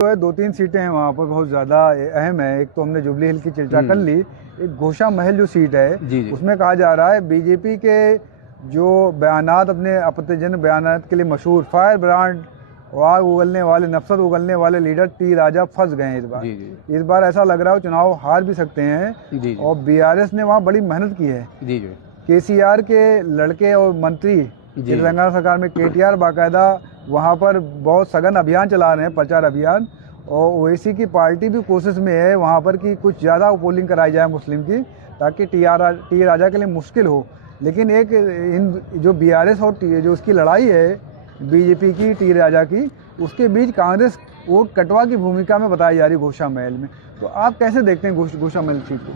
जो है 2-3 सीटें हैं वहाँ पर बहुत ज़्यादा अहम है। एक तो हमने जुबली हिल की चर्चा कर ली। एक घोषा महल जो सीट है उसमें कहा जा रहा है बीजेपी के जो बयानात, अपने आपत्तिजनक बयानात के लिए मशहूर फायर ब्रांड, आग उगलने वाले, नफसत उगलने वाले लीडर टी राजा फंस गए हैं इस बार। इस बार ऐसा लग रहा है चुनाव हार भी सकते हैं। और बीआरएस ने वहाँ बड़ी मेहनत की है। केसीआर के लड़के और मंत्री तेलंगाना सरकार में केटीआर बाकायदा वहाँ पर बहुत सघन अभियान चला रहे हैं, प्रचार अभियान। और ओवैसी की पार्टी भी कोशिश में है वहाँ पर कि कुछ ज़्यादा पोलिंग कराई जाए मुस्लिम की, ताकि टी राजा के लिए मुश्किल हो। लेकिन एक इन जो बीआरएस और जो उसकी लड़ाई है बीजेपी की टी राजा की, उसके बीच कांग्रेस वोट कटवा की भूमिका में बताई जा रही घोषा महल में। तो आप कैसे देखते हैं घोषा महल सीट को?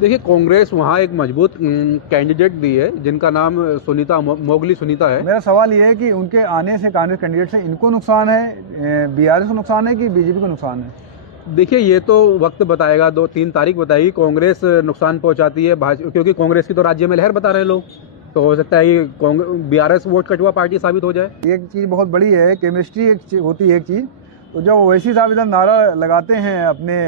देखिए, कांग्रेस वहाँ एक मजबूत कैंडिडेट भी है जिनका नाम मोगली सुनीता है। मेरा सवाल ये है कि उनके आने से, कांग्रेस कैंडिडेट से इनको नुकसान है, बीआरएस को नुकसान है कि बीजेपी को नुकसान है? देखिए, ये तो वक्त बताएगा, 2-3 तारीख बताएगी। कांग्रेस नुकसान पहुंचाती है क्योंकि कांग्रेस की तो राज्य में लहर बता रहे लोग, तो हो सकता है कि बीआरएस वोट कटवा पार्टी साबित हो जाए। एक चीज़ बहुत बड़ी है, केमिस्ट्री एक होती है एक चीज़। तो जब ओवैसी साहब इधर नारा लगाते हैं अपने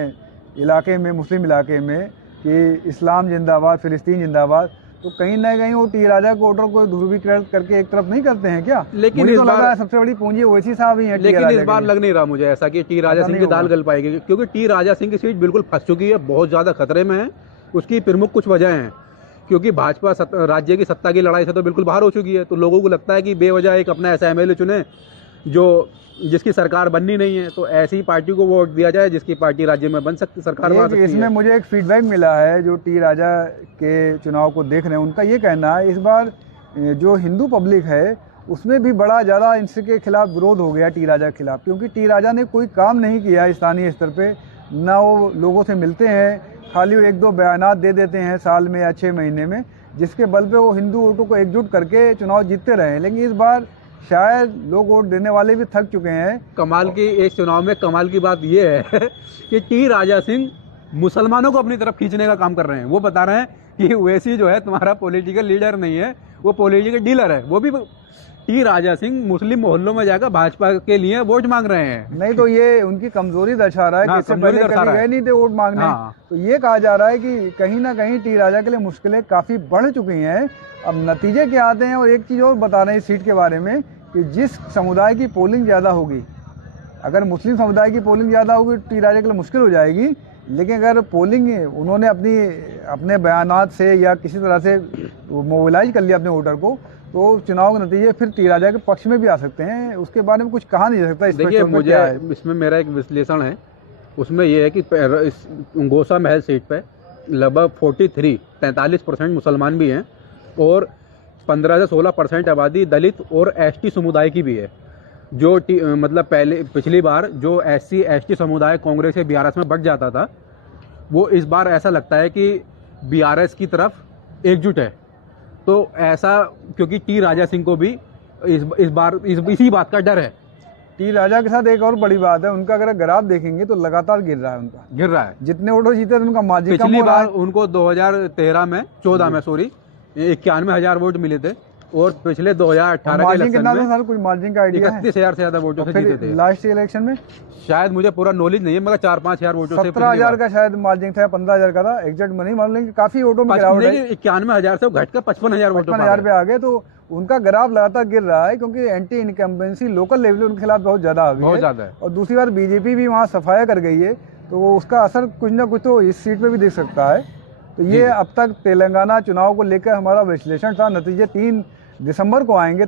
इलाके में, मुस्लिम इलाके में, कि इस्लाम जिंदाबाद, फिलिस्तीन जिंदाबाद, तो कहीं ना कहीं वो टी राजा को वोटर को ध्रुवीकृत करके एक तरफ नहीं करते हैं क्या? लेकिन इस बार सबसे बड़ी पूंजी ओवैसी साहब ही है। लेकिन इस बार लग नहीं रहा मुझे ऐसा कि टी राजा सिंह की दाल गल पाएगी, क्योंकि टी राजा सिंह की सीट बिल्कुल फंस चुकी है, बहुत ज्यादा खतरे में है। उसकी प्रमुख कुछ वजह हैं, क्योंकि भाजपा राज्य की सत्ता की लड़ाई से तो बिल्कुल बाहर हो चुकी है। तो लोगों को लगता है कि बेवजह एक अपना ऐसा एमएलए चुने जिसकी सरकार बननी नहीं है, तो ऐसी पार्टी को वोट दिया जाए जिसकी पार्टी राज्य में बन सकती, सरकार बना सकती है। इसमें मुझे एक फीडबैक मिला है जो टी राजा के चुनाव को देख रहे हैं, उनका ये कहना है इस बार जो हिंदू पब्लिक है उसमें भी बड़ा ज़्यादा इनके खिलाफ विरोध हो गया टी राजा के खिलाफ, क्योंकि टी राजा ने कोई काम नहीं किया स्थानीय स्तर पे, ना वो लोगों से मिलते हैं, खाली 1-2 बयानात दे देते हैं साल में या 6 महीने में, जिसके बल पे वो हिंदू वोटों को एकजुट करके चुनाव जीतते रहे। लेकिन इस बार शायद लोग वोट देने वाले भी थक चुके हैं। कमाल की एक चुनाव में कमाल की बात यह है कि टी राजा सिंह मुसलमानों को अपनी तरफ खींचने का काम कर रहे हैं। वो बता रहे हैं कि ओवैसी जो है तुम्हारा पॉलिटिकल लीडर नहीं है, वो पॉलिटिकल डीलर है। वो भी टी राजा सिंह मुस्लिम मोहल्लों में जाकर भाजपा के लिए वोट मांग रहे हैं। नहीं तो ये उनकी कमजोरी दर्शा रहा है कि इससे पहले कभी गए नहीं थे वोट मांगने। तो ये कहा जा रहा है कि कहीं ना कहीं टी राजा के लिए मुश्किलें काफी बढ़ चुकी हैं। अब नतीजे क्या आते हैं? और एक चीज और बता रहे हैं इस सीट के बारे में कि जिस समुदाय की पोलिंग ज़्यादा होगी, अगर मुस्लिम समुदाय की पोलिंग ज़्यादा होगी टी राजा के लिए मुश्किल हो जाएगी। लेकिन अगर पोलिंग उन्होंने अपने बयानात से या किसी तरह से मोबिलाइज कर लिया अपने वोटर को, तो चुनाव के नतीजे फिर टी राजा के पक्ष में भी आ सकते हैं। उसके बारे में कुछ कहा नहीं जा सकता। देखिए, मुझे इसमें मेरा एक विश्लेषण है, उसमें यह है कि इस घोषा महल सीट पे लगभग 43% मुसलमान भी हैं और 15 से 16% आबादी दलित और एसटी समुदाय की भी है। जो मतलब पिछली बार जो एससी एसटी समुदाय कांग्रेस से बीआरएस में बढ़ जाता था, वो इस बार ऐसा लगता है कि बीआरएस की तरफ एकजुट है। तो ऐसा क्योंकि टी राजा सिंह को भी इस बार इसी बात का डर है। टी राजा के साथ एक और बड़ी बात है, उनका अगर ग्राफ देखेंगे तो लगातार गिर रहा है। जितने वोटर जीते उनका मार्जिन पिछली बार उनको 2014 में 91,000 वोट मिले थे और पिछले 2018 के इलेक्शन कितना था? कुछ मार्जिन का आइडिया है? 31,000 से ज्यादा वोटों से जीते थे। लास्ट इलेक्शन में शायद मुझे पूरा नॉलेज नहीं है, मगर 4-5 हजार वोटों से 17,000 का शायद मार्जिन था, 15,000 का था, एग्जैक्ट नहीं मालूम, लेकिन काफी वोटों में गिरावट है। 91,000 से घटकर 55,000 55,000 पे आ गए। तो उनका ग्राफ लगातार गिर रहा है क्योंकि एंटी इनकम्बेंसी लोकल लेवल उनके खिलाफ बहुत ज्यादा आ गई है। और दूसरी बार बीजेपी भी वहाँ सफाया कर गई है, तो उसका असर कुछ ना कुछ तो इस सीट पे भी दिख सकता है। तो ये अब तक तेलंगाना चुनाव को लेकर हमारा विश्लेषण था। नतीजे 3 दिसंबर को आएंगे।